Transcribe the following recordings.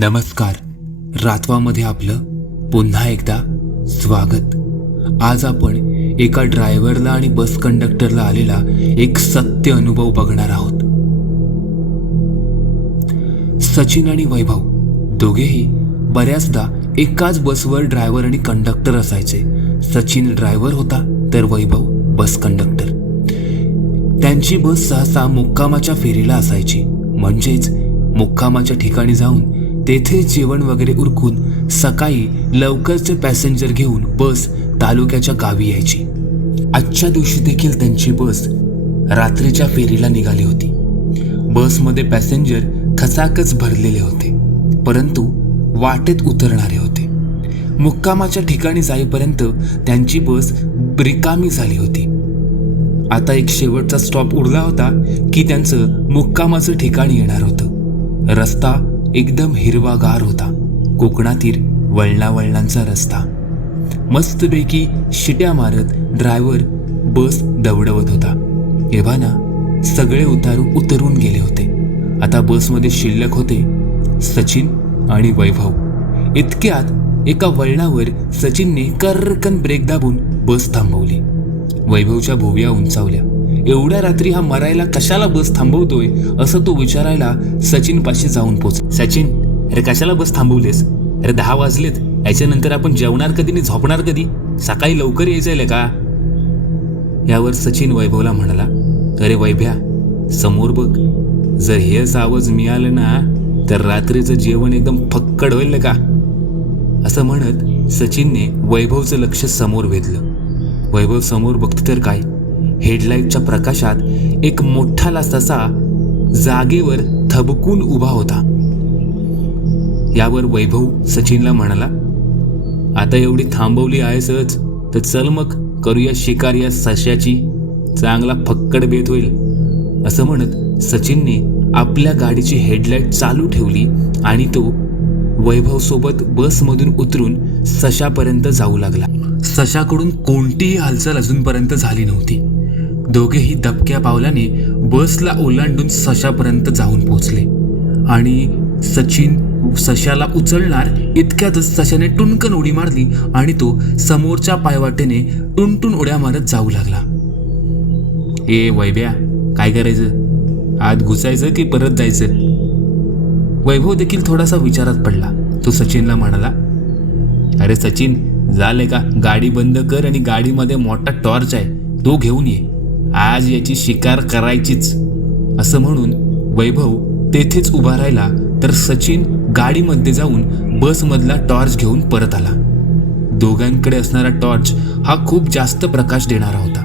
नमस्कार. रातवामध्ये आपलं पुन्हा एकदा स्वागत. आज आपण एका ड्रायव्हरला आणि बस कंडक्टरला आलेला एक सत्य अनुभव बघणार आहोत. सचिन आणि वैभव दोघेही बऱ्याचदा एकाच बसवर ड्रायव्हर आणि कंडक्टर असायचे. सचिन ड्रायव्हर होता तर वैभव बस कंडक्टर. त्यांची बस सहसा मुक्कामाच्या फेरीला असायची. म्हणजेच मुक्कामाच्या ठिकाणी जाऊन तेथे जेवण वगैरे उरकून सकाळी लवकरचे पॅसेंजर घेऊन बस तालुक्याच्या गावी यायची. आजच्या दिवशी देखील त्यांची बस रात्रीच्या फेरीला निघाली होती. बसमध्ये पॅसेंजर खचाखच भरलेले होते परंतु वाटेत उतरणारे होते. मुक्कामाच्या ठिकाणी जाईपर्यंत त्यांची बस रिकामी झाली होती. आता एक शेवटचा स्टॉप उरला होता की त्यांचं मुक्कामाचं ठिकाण येणार होतं. रस्ता एकदम हिरवागार होता. कोकणातील वळणा वळणांचा रस्ता. मस्तपैकी शिट्या मारत ड्रायव्हर बस दवडवत होता. एव्हाना सगळे उतारू उतरून गेले होते. आता बसमध्ये शिल्लक होते सचिन आणि वैभव. इतक्यात एका वळणावर सचिनने कर्रकन ब्रेक दाबून बस थांबवली. वैभवच्या भोवया उंचावल्या. एवढ्या रात्री हा मरायला कशाला बस थांबवतोय? असं तो विचारायला सचिन पाशी जाऊन पोच सचिन अरे कशाला बस थांबवलेस? अरे दहा वाजलेत. याच्यानंतर आपण जेवणार कधी आणि झोपणार कधी? सकाळी लवकर यायचंय का? यावर सचिन वैभवला म्हणाला अरे वैभ्या समोर बघ. जर हेच आवाज मिळालं ना तर रात्रीचं जेवण एकदम फक्कड होईल का? असं म्हणत सचिनने वैभवचं लक्ष समोर वेधलं. वैभव समोर बघतो तर काय? हेडलाईटच्या प्रकाशात एक मोठाला ससा जागेवर थबकून उभा होता. यावर वैभव सचिनला म्हणाला आता एवढी थांबवली आहेसच तर चल मग करूया शिकार या सश्याची. चांगला फक्कड बेत होईल. असं म्हणत सचिनने आपल्या गाडीची हेडलाईट चालू ठेवली आणि तो वैभवसोबत बसमधून उतरून सशापर्यंत जाऊ लागला. सशाकडून कोणतीही हालचाल अजूनपर्यंत झाली नव्हती. दोघेही दबक्या पावलाने बसला ओलांडून सशापर्यंत जाऊन पोचले आणि सचिन सशाला उचलणार इतक्यातच सशाने टुनकन उडी मारली आणि तो समोरच्या पायवाटेने टुनटुन उड्या मारत जाऊ लागला. ए वैभ्या काय करायचं? आत घुसायचं की परत जायचं? वैभव देखील थोडासा विचारात पडला. तो सचिनला म्हणाला अरे सचिन झाले का? गाडी बंद कर आणि गाडीमध्ये मोठा टॉर्च आहे. तो घेऊन ये. आज याची शिकार करायचीच. असं म्हणून वैभव तेथेच उभा राहिला तर सचिन गाडीमध्ये जाऊन बसमधला टॉर्च घेऊन परत आला. दोघांकडे असणारा टॉर्च हा खूप जास्त प्रकाश देणारा होता.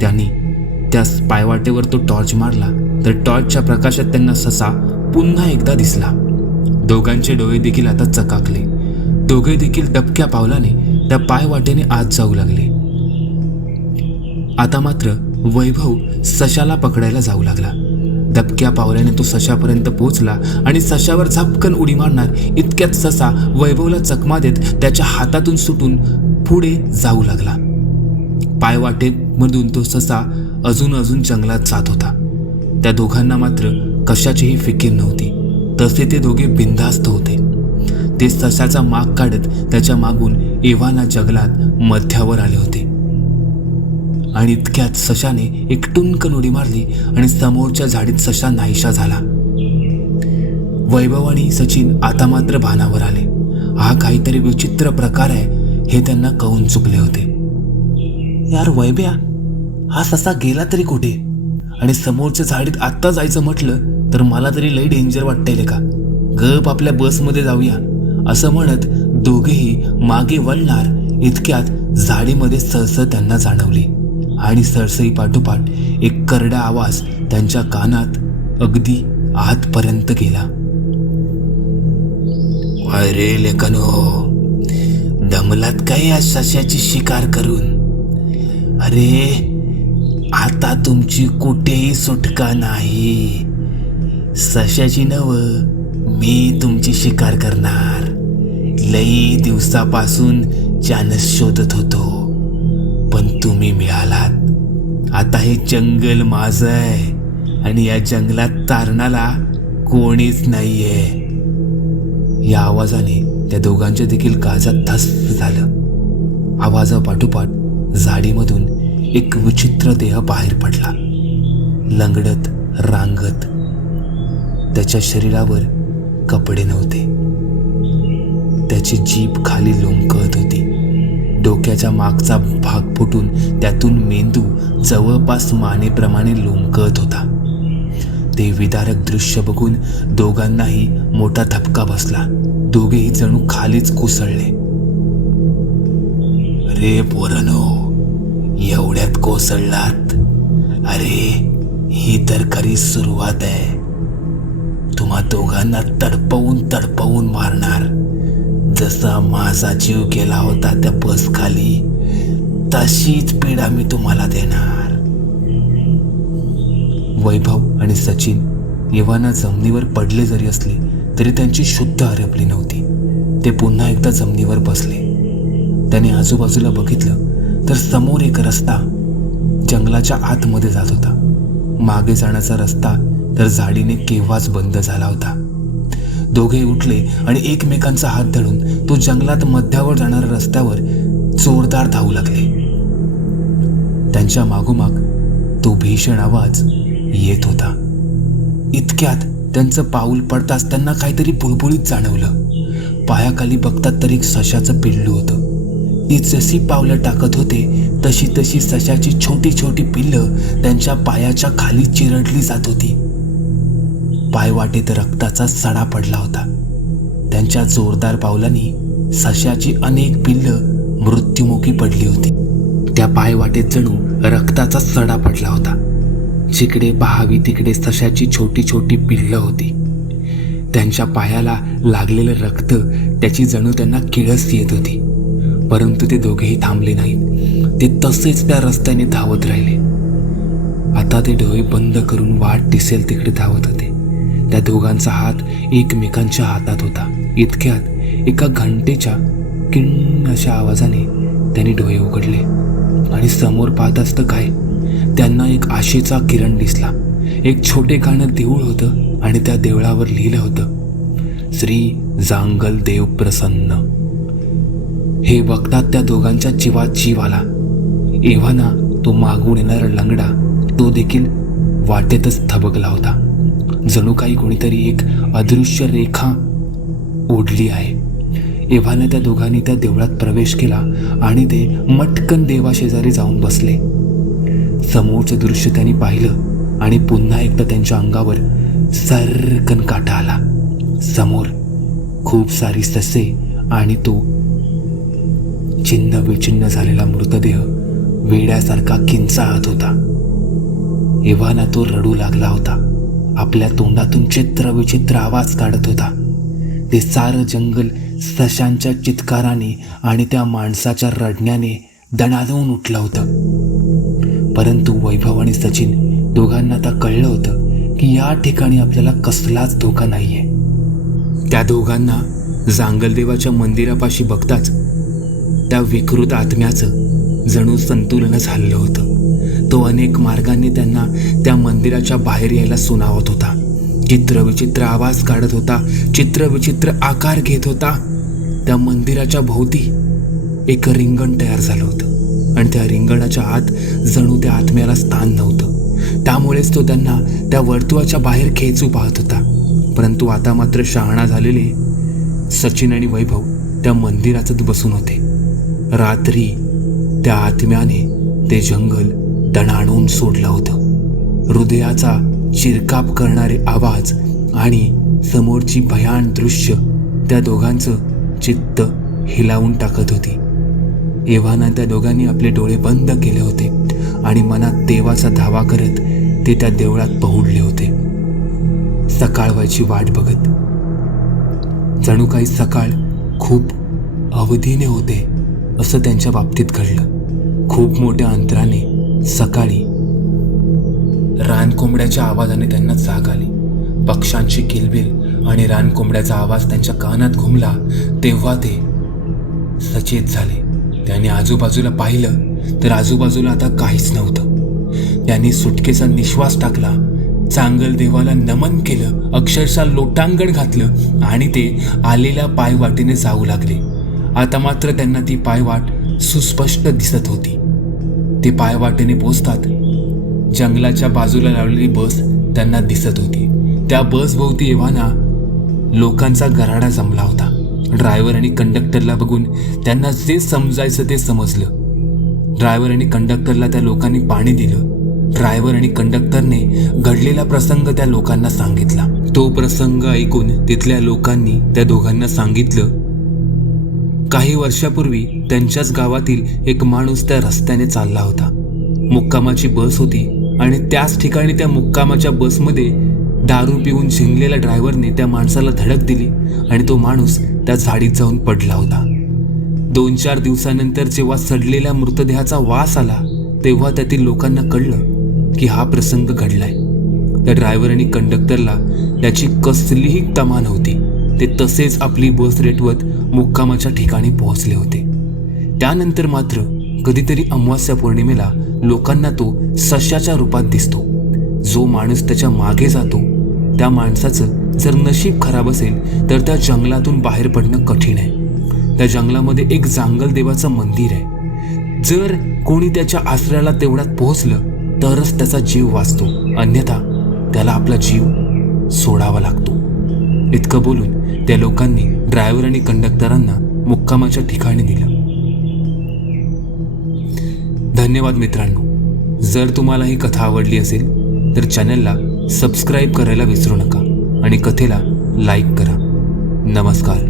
त्यांनी त्या पायवाटेवर तो टॉर्च मारला तर टॉर्चच्या प्रकाशात त्यांना ससा पुन्हा एकदा दिसला. दोघांचे डोळे देखील आता चकाकले. दोघे देखील दबक्या पावलाने त्या पायवाटेने आत जाऊ लागले. आता मात्र वैभव सशाला पकडायला जाऊ लागला. दबक्या पावल्याने तो सशापर्यंत पोहोचला आणि सशावर झपकन उडी मारणार इतक्यात ससा वैभवला चकमा देत त्याच्या हातातून सुटून पुढे जाऊ लागला. पायवाटेमधून तो ससा अजून अजून जंगलात जात होता. त्या दोघांना मात्र कशाचीही फिकीर नव्हती. तसे ते दोघे बिनधास्त होते. ते सशाचा माग काढत त्याच्या मागून एव्हाना जंगलात मध्यावर आले होते. आणि इतक्यात सशाने एक टुनकन उडी मारली आणि समोरच्या झाडीत सशा नाहीशा झाला. वैभव आणि सचिन आता मात्र भानावर आले. हा काहीतरी विचित्र प्रकार आहे हे त्यांना कळून चुकले होते. यार वैभ्या हा ससा गेला तरी कुठे? आणि समोरच्या झाडीत आत्ता जायचं म्हटलं तर मला तरी लई डेंजर वाटतंय का? गप आपल्या बसमध्ये जाऊया. असं म्हणत दोघेही मागे वळणार इतक्यात झाडीमध्ये सहसह त्यांना जाणवली. आणि सळसळी पाठोपाठ एक करडा आवाज त्यांच्या कानात अगदी आतपर्यंत गेला. अरे लेखनो दमलात काय या सशाची शिकार करून? अरे आता तुमची कुठेही सुटका नाही. सशाची नव मी तुमची शिकार करणार. लई दिवसापासून चानस शोधत होतो. तुम्ही मिळालात. आता हे जंगल माझं आहे आणि या जंगलात तारणाला कोणीच नाहीये. या आवाजाने त्या दोघांच्या देखील काळजात धस झालं. आवाजापाठोपाठ झाडीमधून एक विचित्र देह बाहेर पडला. लंगडत रांगत. त्याच्या शरीरावर कपडे नव्हते. त्याची जीभ खाली लोंबकळत होती. डोक्याच्या मागचा भाग फुटून त्यातून मेंदू जवळपास मानेप्रमाणे लोंबकळत होता. ते विदारक दृश्य बघून दोघांनाही मोठा धपका बसला. दोघेही जणू खालीच कोसळले. रे पोरनो एवढ्यात कोसळलात? अरे ही तर खरी सुरुवात आहे. तुम्हा दोघांना तडपवून तडपवून मारणार. जसा माझा जीव गेला होता त्या बस खाली तशीच पीडा मी तुम्हाला देणार. वैभव आणि सचिन एव्हाना जमिनीवर पडले जरी असले तरी त्यांची शुद्ध हरपली नव्हती. ते पुन्हा एकदा जमिनीवर बसले. त्याने आजूबाजूला बघितलं तर समोर एक रस्ता जंगलाच्या आतमध्ये जात होता. मागे जाण्याचा रस्ता तर झाडीने केव्हाच बंद झाला होता. दोघे उठले आणि एकमेकांचा हात धरून तो जंगलात मध्यावर जाणाऱ्या रस्त्यावर जोरदार धावू लागले. त्यांच्या मागोमाग तो भीषण आवाज येत होता. इतक्यात त्यांचं पाऊल पडताच त्यांना काहीतरी बुळबुळीत जाणवलं. पायाखाली बघतात तर एक सशाचं पिल्लू होतं. ती जशी पावलं टाकत होते तशी तशी सशाची छोटी छोटी पिल्लं त्यांच्या पायाच्या खाली चिरडली जात होती. पायवाटेत रक्ताचा सडा पडला होता. त्यांच्या जोरदार पावलांनी सशाची अनेक पिल्लं मृत्युमुखी पडली होती. त्या पायवाटेत जणू रक्ताचा सडा पडला होता. जिकडे पहावी तिकडे सशाची छोटी छोटी पिल्लं होती. त्यांच्या पायाला लागलेलं रक्त त्याची जणू त्यांना किळस येत होती. परंतु ते दोघेही थांबले नाहीत. ते तसेच त्या रस्त्याने धावत राहिले. आता ते डोळे बंद करून वाट दिसेल तिकडे धावत होते. त्या दोघांचा हात एकमेकांच्या हातात होता. इतक्यात एका घंटेच्या किण अशा आवाजाने त्यांनी डोळे उघडले आणि समोर पाहत असतं काय? त्यांना एक आशेचा किरण दिसला. एक छोटे गाणं देऊळ होतं आणि त्या देवळावर लिहिलं होतं श्री जांगल देव प्रसन्न. हे बघतात त्या दोघांच्या जीवात जीव आला. एव्हाना तो मागून येणारा लंगडा तो देखील वाटेतच थबकला होता. जणू काही कोणीतरी एक अदृश्य रेखा ओढली आहे. एव्हाना त्या दोघांनी त्या देवळात प्रवेश केला आणि ते मटकन देवाशेजारी जाऊन बसले. समोरचं दृश्य त्यांनी पाहिलं आणि पुन्हा एकदा त्यांच्या अंगावर सरकन काटा आला. समोर खूप सारी ससे आणि तो चिन्ह विचिन्न झालेला मृतदेह वेड्यासारखा किंचाळत होता. एव्हाना तो रडू लागला होता. आपल्या तोंडातून चित्र विचित्र आवाज काढत होता. ते सारं जंगल सशांच्या चित्काराने आणि त्या माणसाच्या रडण्याने दणादवून उठलं होतं. परंतु वैभव आणि सचिन दोघांना आता कळलं होतं की या ठिकाणी आपल्याला कसलाच धोका नाहीये. त्या दोघांना जांगलदेवाच्या मंदिरापाशी बघताच त्या विकृत आत्म्याचं जणू संतुलनच हल्लं होतं. तो अनेक मार्गांनी त्यांना त्या मंदिराच्या बाहेर यायला सुनावत होता. चित्रविचित्र आवाज काढत होता. चित्रविचित्र आकार घेत होता. त्या मंदिराच्या भोवती एक रिंगण तयार झालं होतं. आणि त्या रिंगणाच्या आत जणू त्या आत्म्याला स्थान नव्हतं. त्यामुळेच तो त्यांना त्या वर्तुळाच्या बाहेर खेचू पाहत होता. परंतु आता मात्र शहाणा झालेले सचिन आणि वैभव त्या मंदिरातच बसून होते. रात्री त्या आत्म्याने ते जंगल दणाणून सोडलं होतं. हृदयाचा चिरकाप करणारे आवाज आणि समोरची भयान दृश्य त्या दोघांचं चित्त हिलावून टाकत होती. एव्हाना त्या दोघांनी आपले डोळे बंद केले होते आणि मनात देवाचा धावा करत ते त्या देवळात पहुडले होते. सकाळ व्हायची वाट बघत. जणू काही सकाळ खूप अवधीने होते असं त्यांच्या बाबतीत घडलं. खूप मोठ्या अंतराने सकाळी रानकोंबड्याच्या आवाजाने त्यांना जाग आली. पक्ष्यांची किलबिल आणि रानकोंबड्याचा आवाज त्यांच्या कानात घुमला तेव्हा ते सचेत झाले. त्याने आजूबाजूला पाहिलं तर आजूबाजूला आता काहीच नव्हतं. त्यांनी सुटकेचा निश्वास टाकला चांगल देवाला नमन केलं अक्षरशः लोटांगण घातलं आणि ते आलेल्या पायवाटेने जाऊ लागले. आता मात्र त्यांना ती पायवाट सुस्पष्ट दिसत होती. ते पायवाटेने पोचतात जंगलाच्या बाजूला लावलेली बस त्यांना दिसत होती. त्या बसभोवती एव्हाना लोकांचा गराडा जमला होता. ड्रायव्हर आणि कंडक्टरला बघून त्यांना जे समजायचं ते समजलं. ड्रायव्हर आणि कंडक्टरला त्या लोकांनी पाणी दिलं. ड्रायव्हर आणि कंडक्टरने घडलेला प्रसंग त्या लोकांना सांगितला. तो प्रसंग ऐकून तिथल्या लोकांनी त्या दोघांना सांगितलं काही वर्षापूर्वी त्यांच्याच गावातील एक माणूस त्या रस्त्याने चालला होता. मुक्कामाची बस होती आणि त्याच ठिकाणी त्या मुक्कामाच्या बसमध्ये दारू पिऊन झिंगलेल्या ड्रायव्हरने त्या माणसाला धडक दिली आणि तो माणूस त्या झाडीत जाऊन पडला होता. दोन चार दिवसानंतर जेव्हा सडलेल्या मृतदेहाचा वास आला तेव्हा त्यातील लोकांना कळलं की हा प्रसंग घडलाय. त्या ड्रायव्हर आणि कंडक्टरला त्याची कसलीही तमा नव्हती ते तसेच आपली बस रेटवत मुक्कामाच्या ठिकाणी पोहोचले होते. त्यानंतर मात्र कधीतरी अमावास्या पौर्णिमेला लोकांना तो सशाच्या रूपात दिसतो. जो माणूस त्याच्यामागे जातो त्या माणसाचं जर नशीब खराब असेल तर त्या जंगलातून बाहेर पडणं कठीण आहे. त्या जंगलामध्ये एक जांगल देवाचं मंदिर आहे. जर कोणी त्याच्या आश्रयाला तेवढ्यात पोहोचलं तरच त्याचा जीव वाचतो. अन्यथा त्याला आपला जीव सोडावा लागतो. इतकं बोलून त्या लोकांनी ड्रायव्हर आणि कंडक्टरांना मुक्कामाच्या ठिकाणी दिलं. धन्यवाद मित्रांनो. जर तुम्हाला ही कथा आवडली असेल तर चॅनलला सबस्क्राईब करायला विसरू नका आणि कथेला लाईक करा. नमस्कार.